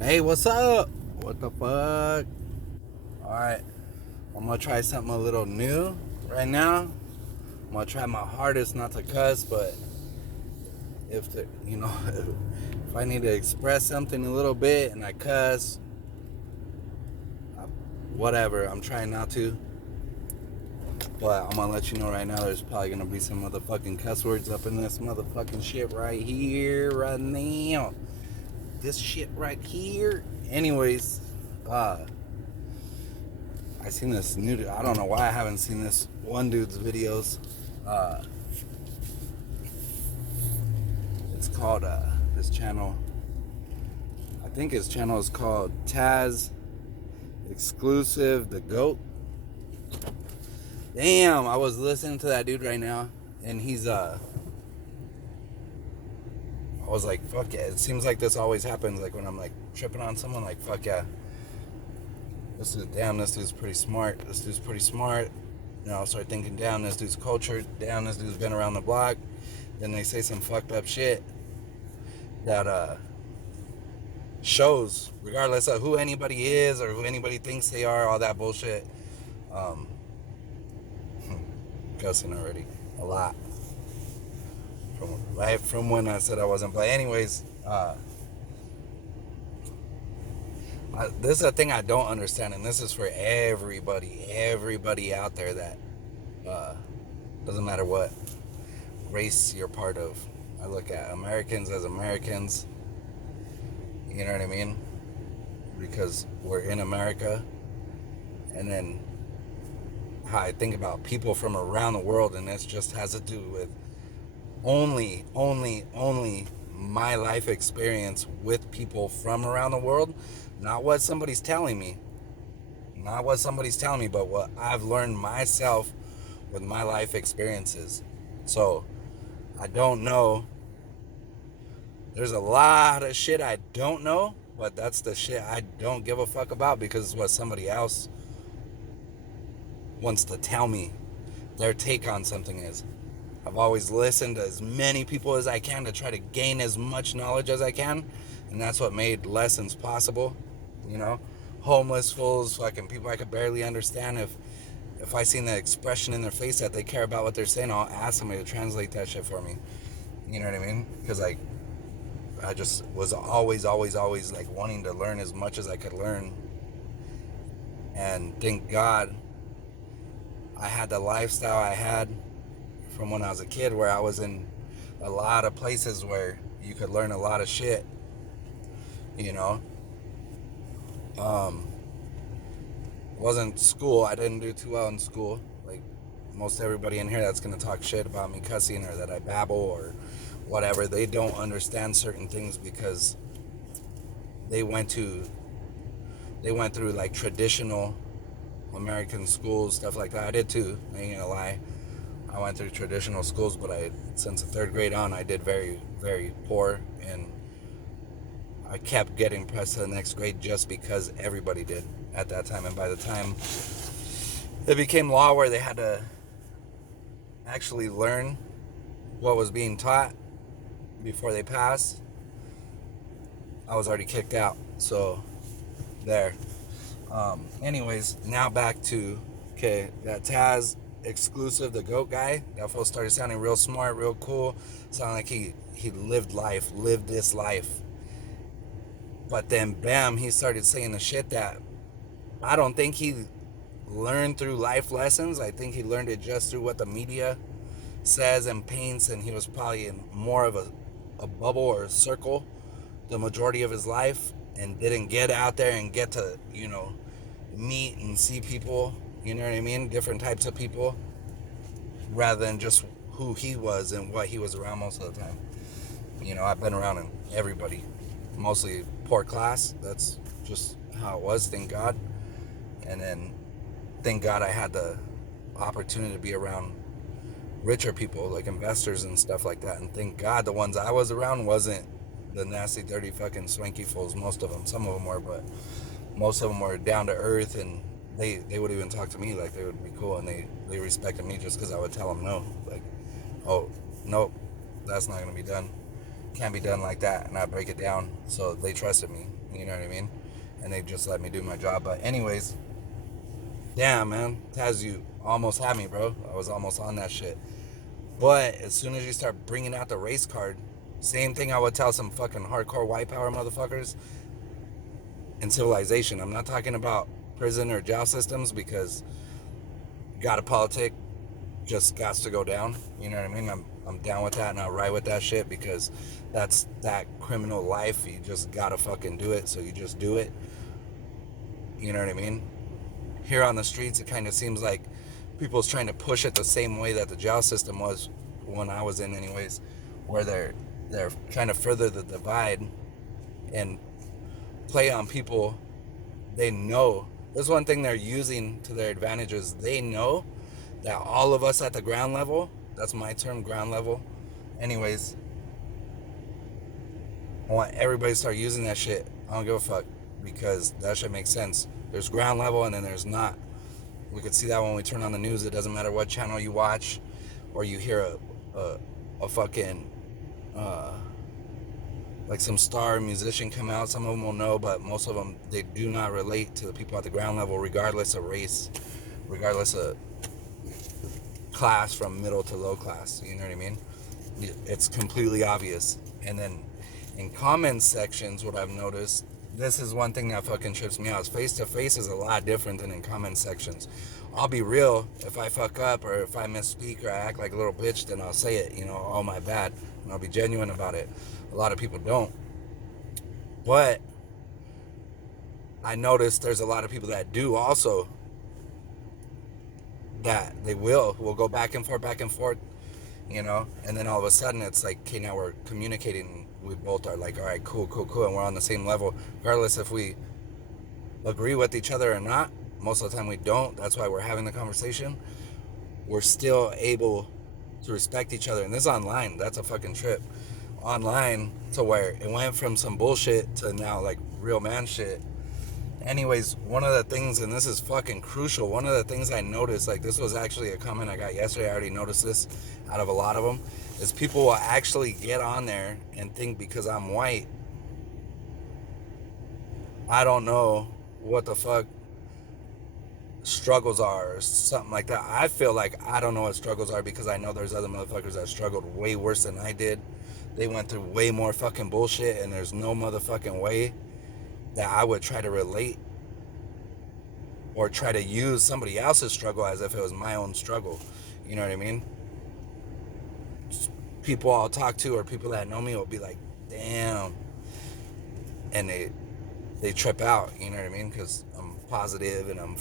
Hey, what's up? What the fuck? Alright, I'm gonna try something a little new right now. I'm gonna try my hardest not to cuss, but if the, if I need to express something a little bit and I cuss, whatever, I'm trying not to. But I'm gonna let you know right now there's probably gonna be some motherfucking cuss words up in this motherfucking shit right here, right now. This shit right here. Anyways, uh, I seen this new. I don't know why I haven't seen this one dude's videos. Uh, it's called his channel. I think his channel is called Taz Exclusive the Goat. Damn, I was listening to that dude right now, and I was like, fuck yeah. It seems like this always happens. Like when I'm like tripping on someone, like fuck yeah. This dude's pretty smart. This dude's pretty smart. I'll start thinking, damn, this dude's cultured. Damn, this dude's been around the block. Then they say some fucked up shit that shows, regardless of who anybody is or who anybody thinks they are, all that bullshit. Um, Cussing already a lot from when I said I wasn't. But anyways, this is a thing I don't understand, and this is for everybody out there that doesn't matter what race you're part of. I look at Americans as Americans. You know what I mean? Because we're in America, and then how I think about people from around the world, and this just has to do with only my life experience with people from around the world, not what somebody's telling me, but what I've learned myself with my life experiences. So I don't know. There's a lot of shit I don't know, but that's the shit I don't give a fuck about because it's what somebody else wants to tell me their take on something is. I've always listened to as many people as I can to try to gain as much knowledge as I can, and that's what made lessons possible. You know, homeless fools, fucking people I could barely understand. If I seen the expression in their face that they care about what they're saying, I'll ask somebody to translate that shit for me. You know what I mean? Because like I just was always like wanting to learn as much as I could learn, and thank God I had the lifestyle I had from when I was a kid, where I was in a lot of places where you could learn a lot of shit, you know. Um, wasn't school. I didn't do too well in school. Like most everybody in here that's gonna talk shit about me cussing or that I babble or whatever, they don't understand certain things because they went through like traditional American schools, stuff like that. I did too. I ain't gonna lie. I went through traditional schools, but since the third grade on, I did very, very poor, and I kept getting pressed to the next grade just because everybody did at that time. And by the time it became law where they had to actually learn what was being taught before they passed, I was already kicked out. So there. Anyways, now back to that Taz exclusive, the goat guy. That fool started sounding real smart, real cool. Sounded like he lived this life. But then bam, he started saying the shit that I don't think he learned through life lessons. I think he learned it just through what the media says and paints, and he was probably in more of a bubble or a circle the majority of his life and didn't get out there and get to, meet and see people, you know what I mean? Different types of people, rather than just who he was and what he was around most of the time. I've been around everybody, mostly poor class. That's just how it was, thank God. And then thank God I had the opportunity to be around richer people, like investors and stuff like that. And thank God the ones I was around wasn't the nasty, dirty, fucking swanky fools. Most of them, some of them were, but most of them were down to earth, and they would even talk to me like they would be cool, and they respected me just because I would tell them no. Like, oh, nope, that's not going to be done. can't be done like that, and I break it down. So they trusted me, you know what I mean? And they just let me do my job. But anyways, damn, man, Taz, you almost had me, bro. I was almost on that shit. But as soon as you start bringing out the race card, same thing I would tell some fucking hardcore white power motherfuckers in civilization. I'm not talking about prison or jail systems, because got a politic just got to go down. You know what I mean? I'm down with that, and I'll ride with that shit, because that's that criminal life. You just gotta fucking do it, so you just do it. You know what I mean? Here on the streets, it kind of seems like people's trying to push it the same way that the jail system was when I was in, anyways, where they're trying to further the divide and play on people. They know there's one thing they're using to their advantages. They know that all of us at the ground level, that's my term, ground level, anyways, I want everybody to start using that shit. I don't give a fuck, because that shit makes sense. There's ground level, and then there's not. We could see that when we turn on the news. It doesn't matter what channel you watch, or you hear a fucking like some star musician come out. Some of them will know, but most of them, they do not relate to the people at the ground level, regardless of race, regardless of class, from middle to low class. You know what I mean? It's completely obvious. And then in comment sections, what I've noticed, this is one thing that fucking trips me out. Face to face is a lot different than in comment sections. I'll be real. If I fuck up, or if I misspeak, or I act like a little bitch, then I'll say it, you know, oh my bad, and I'll be genuine about it. A lot of people don't. But I noticed there's a lot of people that do also, that they will go back and forth, you know, and then all of a sudden it's like, okay, now we're communicating. We both are like, all right, cool, and we're on the same level, regardless if we agree with each other or not. Most of the time we don't. That's why we're having the conversation. We're still able to respect each other. And this is online. That's a fucking trip. Online, to where it went from some bullshit to now like real man shit. Anyways, one of the things, and this is fucking crucial, one of the things I noticed, like this was actually a comment I got yesterday, I already noticed this out of a lot of them, is people will actually get on there and think because I'm white, I don't know what the fuck struggles are, or something like that. I feel like I don't know what struggles are, because I know there's other motherfuckers that struggled way worse than I did. They went through way more fucking bullshit, and there's no motherfucking way that I would try to relate or try to use somebody else's struggle as if it was my own struggle. You know what I mean? People I'll talk to, or people that know me, will be like, damn, and they trip out, you know what I mean? Because I'm positive, and I'm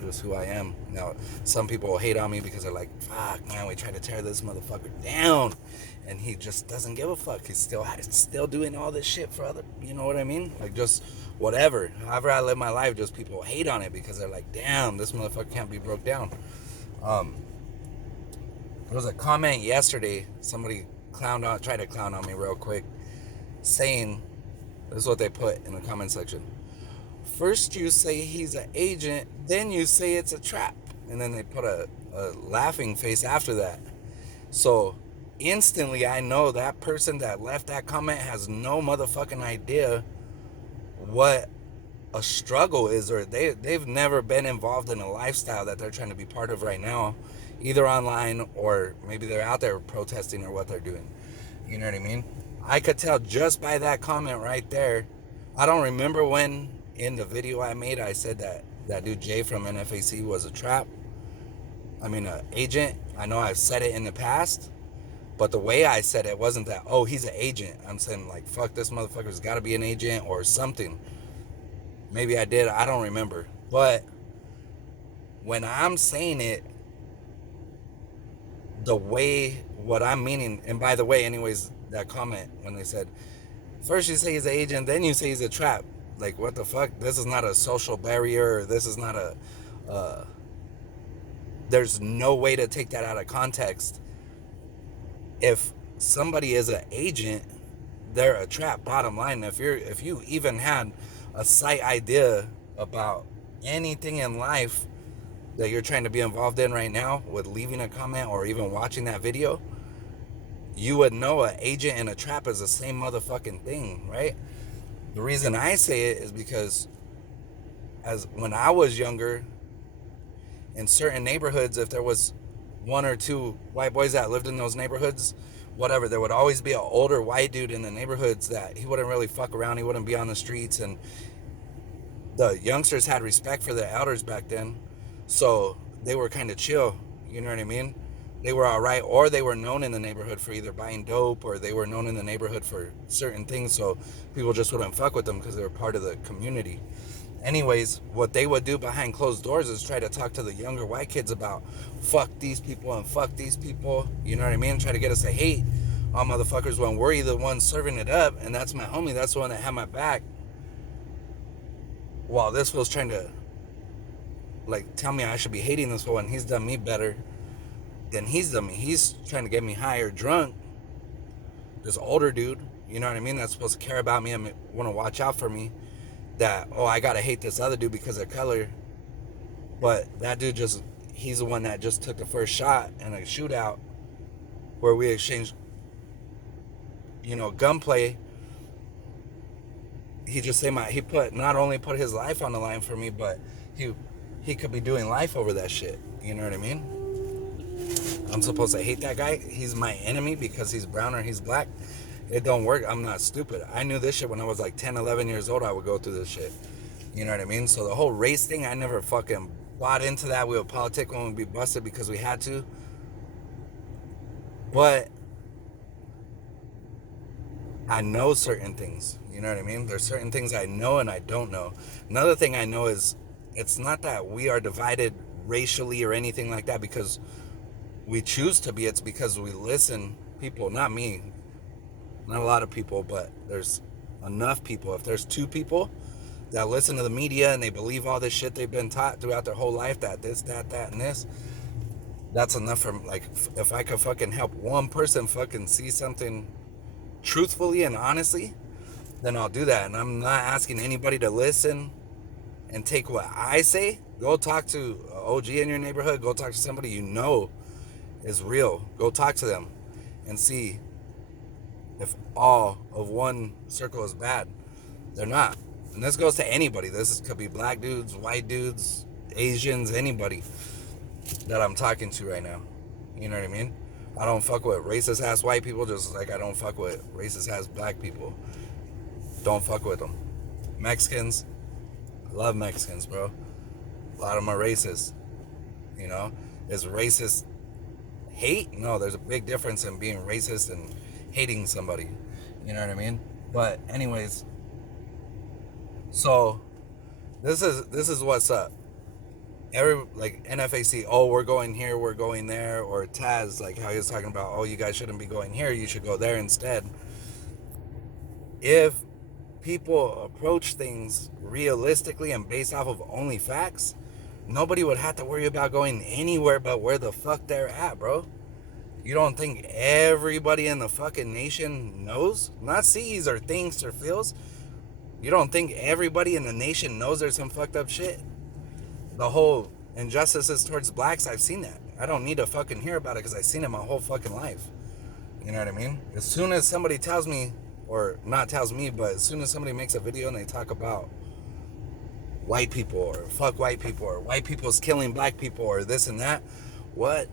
just who I am. Now, some people will hate on me because they're like, fuck, man, we try to tear this motherfucker down, and he just doesn't give a fuck. He's still doing all this shit for other, you know what I mean? Like, just whatever. However I live my life, just people hate on it because they're like, damn, this motherfucker can't be broke down. There was a comment yesterday, somebody tried to clown on me real quick, saying, this is what they put in the comment section: first you say he's an agent, then you say it's a trap. And then they put a laughing face after that. So instantly I know that person that left that comment has no motherfucking idea what a struggle is, or they've never been involved in a lifestyle that they're trying to be part of right now, either online, or maybe they're out there protesting, or what they're doing. You know what I mean? I could tell just by that comment right there. I don't remember when in the video I made I said that dude Jay from Nfac was a trap. I mean, an agent. I know I've said it in the past, but the way I said it wasn't that, oh, he's an agent. I'm saying like, fuck, this motherfucker's got to be an agent or something. Maybe I did. I don't remember. But when I'm saying it, the way, what I'm meaning, and by the way, anyways, that comment when they said, first you say he's an agent, then you say he's a trap. Like, what the fuck? This is not a social barrier. This is not there's no way to take that out of context. If somebody is an agent, they're a trap, bottom line. If you even had a slight idea about anything in life that you're trying to be involved in right now, with leaving a comment or even watching that video, you would know an agent and a trap is the same motherfucking thing, right? The reason I say it is because as when I was younger, in certain neighborhoods, if there was one or two white boys that lived in those neighborhoods, whatever, there would always be an older white dude in the neighborhoods that he wouldn't really fuck around. He wouldn't be on the streets, and the youngsters had respect for the elders back then, so they were kind of chill. You know what I mean? They were all right, or they were known in the neighborhood for either buying dope, or they were known in the neighborhood for certain things, so people just wouldn't fuck with them because they were part of the community. Anyways, what they would do behind closed doors is try to talk to the younger white kids about fuck these people and fuck these people. You know what I mean? Try to get us to hate on motherfuckers when we're the ones serving it up, and that's my homie. That's the one that had my back. While this fool's trying to like tell me I should be hating this fool, and he's done me better than he's done me. He's trying to get me high or drunk. This older dude, you know what I mean? That's supposed to care about me and want to watch out for me. That, oh, I gotta hate this other dude because of color. But that dude he's the one that just took the first shot in a shootout where we exchanged, gunplay. He just said he not only put his life on the line for me, but he could be doing life over that shit. You know what I mean? I'm supposed to hate that guy. He's my enemy because he's brown or he's black. It don't work. I'm not stupid. I knew this shit when I was like 10, 11 years old. I would go through this shit. You know what I mean? So the whole race thing, I never fucking bought into that. We would politic when we'd be busted because we had to. But I know certain things. You know what I mean? There's certain things I know and I don't know. Another thing I know is it's not that we are divided racially or anything like that because we choose to be. It's because we listen. People, not me, not a lot of people, but there's enough people. If there's two people that listen to the media and they believe all this shit they've been taught throughout their whole life, that this, that, and this, that's enough for, like, if I could fucking help one person fucking see something truthfully and honestly, then I'll do that. And I'm not asking anybody to listen and take what I say. Go talk to an OG in your neighborhood. Go talk to somebody you know is real. Go talk to them and see if all of one circle is bad. They're not. And this goes to anybody. This could be black dudes, white dudes, Asians, anybody that I'm talking to right now. You know what I mean? I don't fuck with racist ass white people just like I don't fuck with racist ass black people. Don't fuck with them. Mexicans, I love Mexicans, bro. A lot of them are racist. You know? Is racist hate? No, there's a big difference in being racist and hating somebody. You know what I mean? But anyways, so this is what's up. Like NFAC, oh, we're going here, we're going there, or Taz, like how he was talking about, oh, you guys shouldn't be going here, you should go there instead. If people approach things realistically and based off of only facts, nobody would have to worry about going anywhere but where the fuck they're at, bro. You don't think everybody in the fucking nation knows? Not sees or thinks or feels. You don't think everybody in the nation knows there's some fucked up shit? The whole injustices towards blacks, I've seen that. I don't need to fucking hear about it because I've seen it my whole fucking life. You know what I mean? As soon as somebody tells me, or not tells me, but as soon as somebody makes a video and they talk about white people or fuck white people or white people's killing black people or this and that, what?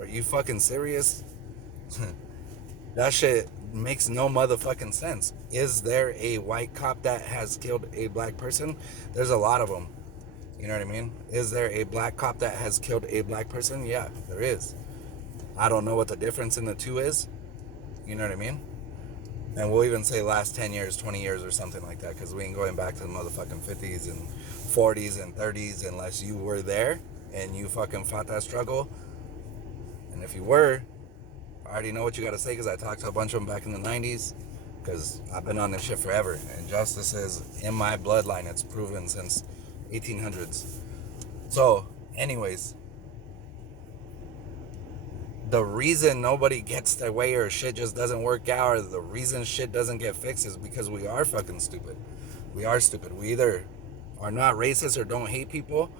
Are you fucking serious? That shit makes no motherfucking sense. Is there a white cop that has killed a black person? There's a lot of them. You know what I mean? Is there a black cop that has killed a black person? Yeah, there is. I don't know what the difference in the two is. You know what I mean? And we'll even say last 10 years, 20 years or something like that, because we ain't going back to the motherfucking 50s and 40s and 30s unless you were there and you fucking fought that struggle. And if you were, I already know what you got to say because I talked to a bunch of them back in the 90s because I've been on this shit forever. And justice is in my bloodline. It's proven since 1800s. So, anyways, the reason nobody gets their way or shit just doesn't work out or the reason shit doesn't get fixed is because we are fucking stupid. We are stupid. We either are not racist or don't hate people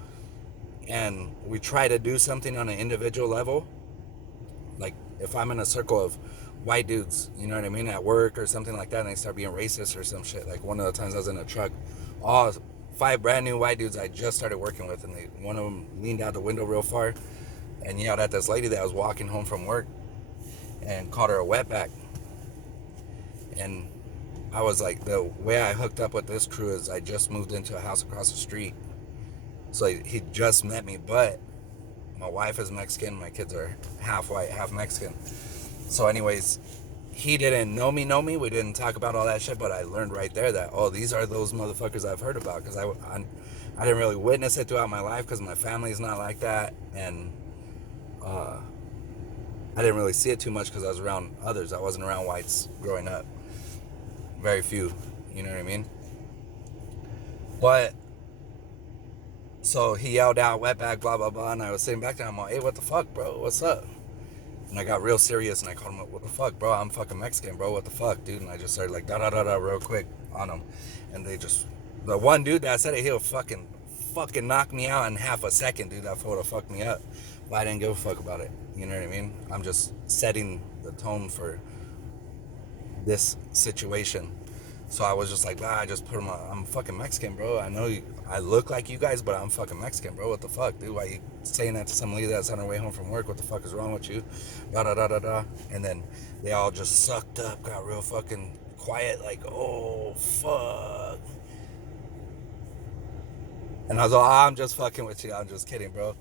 and we try to do something on an individual level. Like, if I'm in a circle of white dudes, you know what I mean, at work or something like that, and they start being racist or some shit. Like one of the times I was in a truck, all 5 brand new white dudes I just started working with, and one of them leaned out the window real far and yelled at this lady that was walking home from work and called her a wetback. And I was like, the way I hooked up with this crew is I just moved into a house across the street. So he just met me, but my wife is Mexican, my kids are half white, half Mexican. So anyways, he didn't know me, we didn't talk about all that shit, but I learned right there that, oh, these are those motherfuckers I've heard about, because I didn't really witness it throughout my life, because my family's not like that, and I didn't really see it too much because I was around others. I wasn't around whites growing up. Very few, you know what I mean? But, so he yelled out, wetback, blah, blah, blah, and I was sitting back there, I'm like, hey, what the fuck, bro, what's up? And I got real serious, and I called him up, what the fuck, bro, I'm fucking Mexican, bro, what the fuck, dude? And I just started like, da-da-da-da, real quick on him. And they just, the one dude that said it, he'll fucking knock me out in half a second, dude. That fool would have fucked me up. But I didn't give a fuck about it, you know what I mean? I'm just setting the tone for this situation. So I was just like, I just put him on. I'm fucking Mexican, bro. I know I look like you guys, but I'm fucking Mexican, bro. What the fuck, dude? Why you saying that to some lady that's on her way home from work? What the fuck is wrong with you? Da da da da da. And then they all just sucked up, got real fucking quiet, like, oh fuck. And I was like, I'm just fucking with you. I'm just kidding, bro.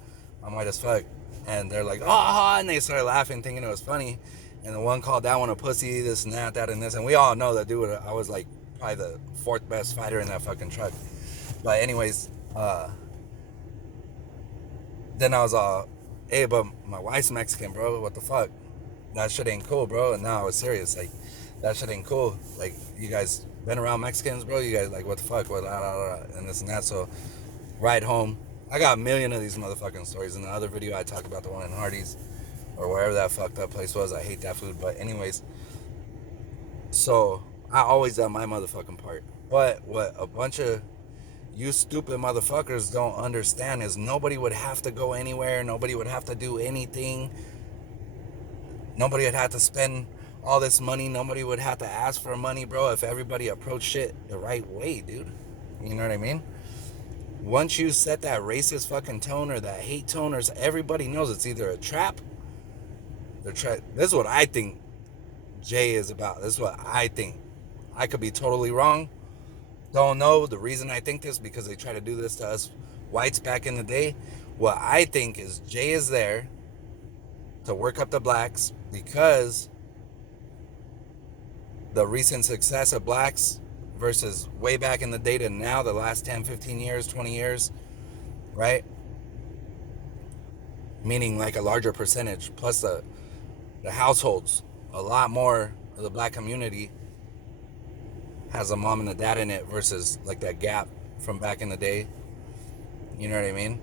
I'm white as fuck. And they're like, and they started laughing, thinking it was funny. And the one called that one a pussy, this and that and this. And we all know that dude, I was like probably the 4th best fighter in that fucking truck. But anyways, then I was all, hey, but my wife's Mexican, bro. What the fuck? That shit ain't cool, bro. And now I was serious. Like, that shit ain't cool. Like, you guys been around Mexicans, bro? You guys, like, what the fuck? What, and this and that. So, ride home. I got a million of these motherfucking stories. In the other video, I talked about the one in Hardee's or wherever that fucked up place was. I hate that food. But anyways, so I always done my motherfucking part. But what a bunch of you stupid motherfuckers don't understand is nobody would have to go anywhere. Nobody would have to do anything. Nobody would have to spend all this money. Nobody would have to ask for money, bro, if everybody approached shit the right way, dude. You know what I mean? Once you set that racist fucking tone or that hate tone, or everybody knows it's either a trap. This is what I think Jay is about. This is what I think. I could be totally wrong. Don't know the reason I think this, because they try to do this to us whites back in the day. What I think is Jay is there to work up the blacks, because the recent success of blacks versus way back in the day to now, the last 10, 15 years, 20 years, right? Meaning like a larger percentage, plus the households, a lot more of the black community has a mom and a dad in it versus like that gap from back in the day. You know what I mean?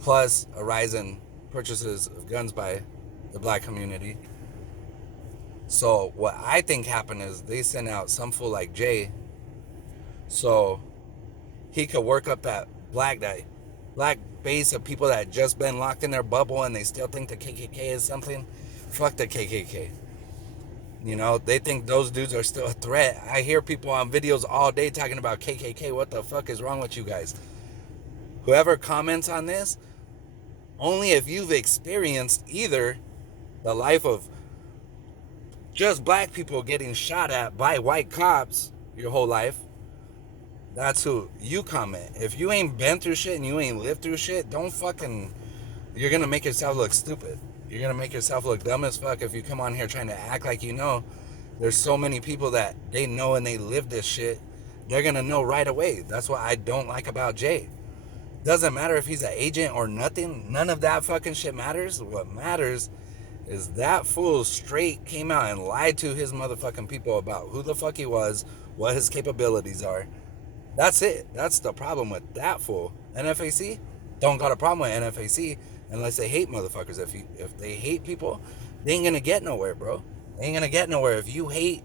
Plus a rise in purchases of guns by the black community. So what I think happened is they sent out some fool like Jay so he could work up that black base of people that just been locked in their bubble and they still think the KKK is something. Fuck the KKK. You know, they think those dudes are still a threat. I hear people on videos all day talking about KKK. What the fuck is wrong with you guys? Whoever comments on this, only if you've experienced either the life of just black people getting shot at by white cops your whole life, that's who you comment. If you ain't been through shit and you ain't lived through shit, don't fucking, you're gonna make yourself look stupid. You're gonna make yourself look dumb as fuck if you come on here trying to act like you know. There's so many people that they know and they live this shit. They're gonna know right away. That's what I don't like about Jay. Doesn't matter if he's an agent or nothing. None of that fucking shit matters. What matters is that fool straight came out and lied to his motherfucking people about who the fuck he was, what his capabilities are. That's it. That's the problem with that fool. NFAC don't got a problem with NFAC unless they hate motherfuckers. If they hate people, they ain't gonna get nowhere, bro. They ain't gonna get nowhere. If you hate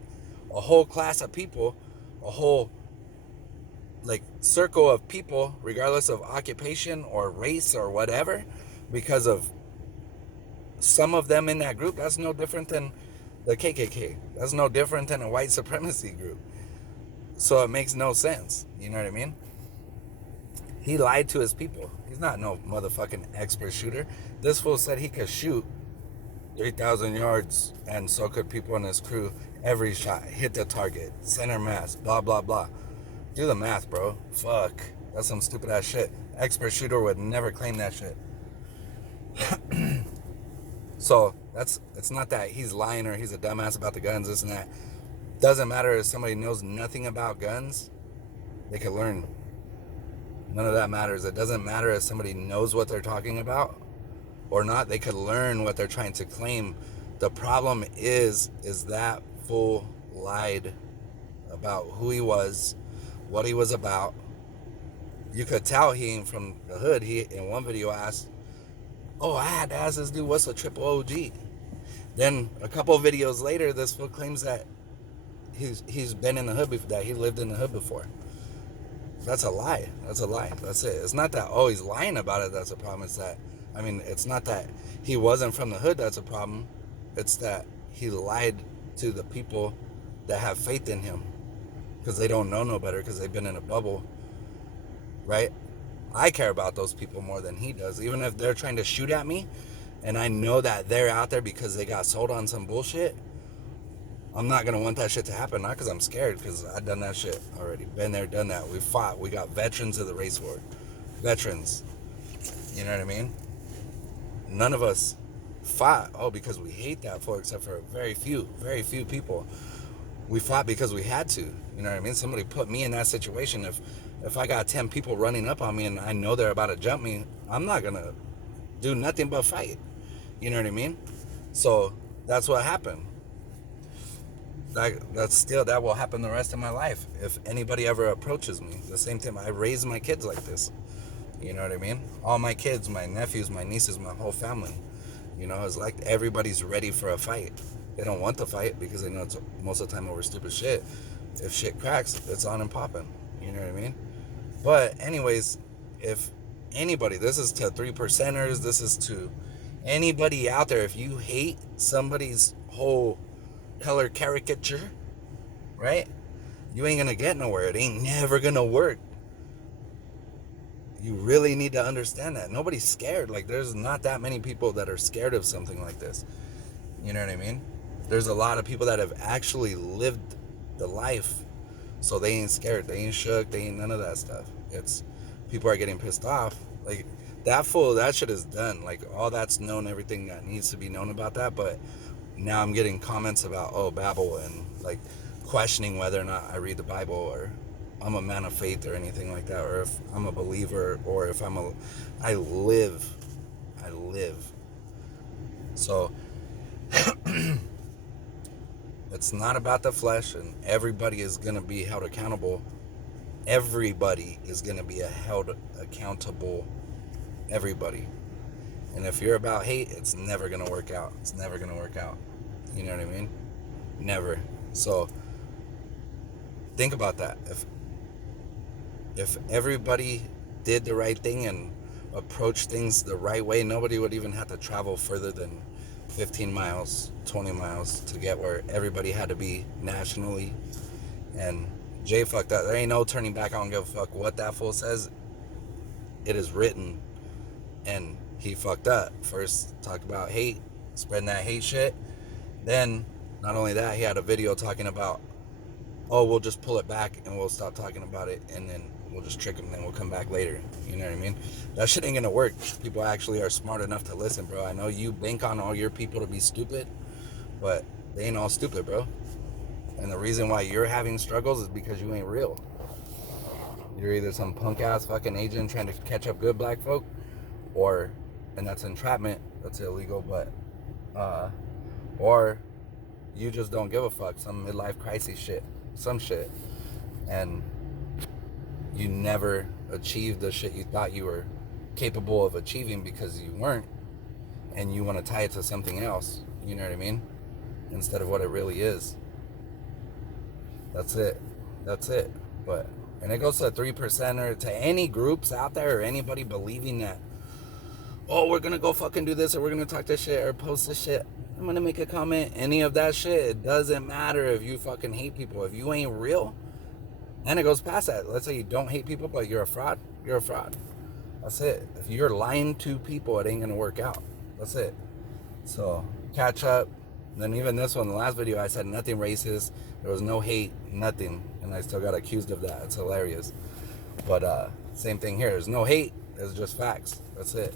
a whole class of people, a whole like circle of people, regardless of occupation or race or whatever, because of some of them in that group, that's no different than The KKK. That's no different than a white supremacy group. So it makes no sense. You know what I mean? He lied to his people. He's not no motherfucking expert shooter. This fool said he could shoot 3,000 yards, and so could people in his crew. Every shot, hit the target, center mass, blah, blah, blah. Do the math, bro. Fuck. That's some stupid ass shit. Expert shooter would never claim that shit. So, it's not that he's lying or he's a dumbass about the guns, this and that. Doesn't matter if somebody knows nothing about guns, they can learn. None of that matters. It doesn't matter if somebody knows what they're talking about or not. They could learn what they're trying to claim. The problem is that fool lied about who he was, what he was about. You could tell he ain't from the hood. He, in one video, asked, "Oh, I had to ask this dude, what's a triple OG?" Then a couple of videos later, this fool claims that he's been in the hood before, that he lived in the hood before. That's a lie. That's a lie. That's it. It's not that, oh, he's lying about it, that's a problem. It's that, I mean, it's not that he wasn't from the hood, that's a problem. It's that he lied to the people that have faith in him because they don't know no better, because they've been in a bubble, right? I care about those people more than he does. Even if they're trying to shoot at me and I know that they're out there because they got sold on some bullshit, I'm not going to want that shit to happen. Not because I'm scared, because I've done that shit already. Been there, done that. We fought. We got veterans of the race war. Veterans. You know what I mean? None of us fought, because we hate that for, except for very few people. We fought because we had to. You know what I mean? Somebody put me in that situation. If I got 10 people running up on me and I know they're about to jump me, I'm not going to do nothing but fight. You know what I mean? So that's what happened. That will happen the rest of my life if anybody ever approaches me. The same thing. I raised my kids like this. You know what I mean? All my kids, my nephews, my nieces, my whole family. You know, it's like everybody's ready for a fight. They don't want to fight because they know it's most of the time over stupid shit. If shit cracks, it's on and popping. You know what I mean? But anyways, if anybody, this is to 3%ers, this is to anybody out there, if you hate somebody's whole color caricature, right? You ain't gonna get nowhere. It ain't never gonna work. You really need to understand that. Nobody's scared. Like, there's not that many people that are scared of something like this. You know what I mean? There's a lot of people that have actually lived the life, so they ain't scared. They ain't shook. They ain't none of that stuff. It's people are getting pissed off. Like, that shit is done. Like, all that's known, everything that needs to be known about that. But now I'm getting comments about, Babel, and like questioning whether or not I read the Bible, or I'm a man of faith or anything like that, or if I'm a believer, or if I live. So it's not about the flesh, and everybody is going to be held accountable. Everybody is going to be held accountable. Everybody. And if you're about hate, it's never going to work out. It's never going to work out. You know what I mean? Never. So think about that. If everybody did the right thing and approached things the right way, nobody would even have to travel further than 15 miles, 20 miles to get where everybody had to be nationally. And Jay fucked up. There ain't no turning back. I don't give a fuck what that fool says. It is written. And he fucked up. First, talked about hate, spreading that hate shit. Then, not only that, he had a video talking about, we'll just pull it back and we'll stop talking about it, and then we'll just trick them, and then we'll come back later. You know what I mean? That shit ain't gonna work. People actually are smart enough to listen, bro. I know you bank on all your people to be stupid, but they ain't all stupid, bro. And the reason why you're having struggles is because you ain't real. You're either some punk ass fucking agent trying to catch up good black folk, and that's entrapment, that's illegal, but or you just don't give a fuck, some midlife crisis shit, some shit, and you never achieved the shit you thought you were capable of achieving because you weren't, and you want to tie it to something else, you know what I mean, instead of what it really is. That's it. But, and it goes to a 3%er, to any groups out there, or anybody believing that, we're gonna go fucking do this, or we're gonna talk this shit, or post this shit. I'm gonna make a comment. Any of that shit. It doesn't matter if you fucking hate people. If you ain't real, and it goes past that. Let's say you don't hate people, but you're a fraud. You're a fraud. That's it. If you're lying to people, it ain't gonna work out. That's it. So catch up. And then even this one, the last video, I said nothing racist. There was no hate, nothing, and I still got accused of that. It's hilarious. But same thing here. There's no hate. It's just facts. That's it.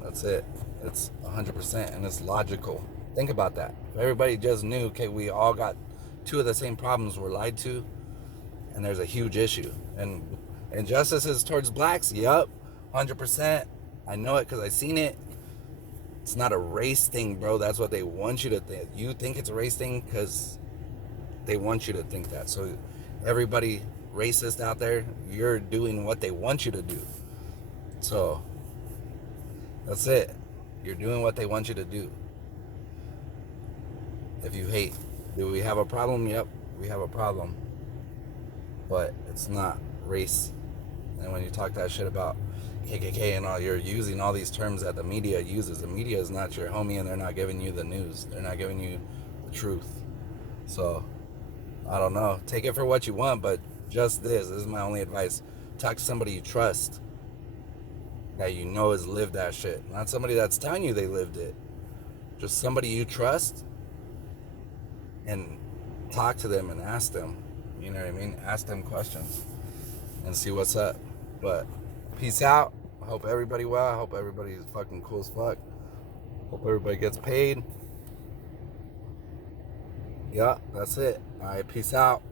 That's it. It's 100%, and it's logical. Think about that. If everybody just knew, okay, we all got two of the same problems we're lied to, and there's a huge issue. And injustices towards blacks, yep, 100%. I know it because I seen it. It's not a race thing, bro. That's what they want you to think. You think it's a race thing because they want you to think that. So everybody racist out there, you're doing what they want you to do. So that's it. You're doing what they want you to do. If you hate, do we have a problem? Yep, we have a problem. But it's not race. And when you talk that shit about KKK and all, you're using all these terms that the media uses. The media is not your homie, and they're not giving you the news. They're not giving you the truth. So, I don't know. Take it for what you want, but just this is my only advice. Talk to somebody you trust, that you know has lived that shit. Not somebody that's telling you they lived it. Just somebody you trust, and talk to them and ask them. You know what I mean? Ask them questions and see what's up. But peace out. I hope everybody well. I hope everybody's fucking cool as fuck. Hope everybody gets paid. Yeah, that's it. All right, peace out.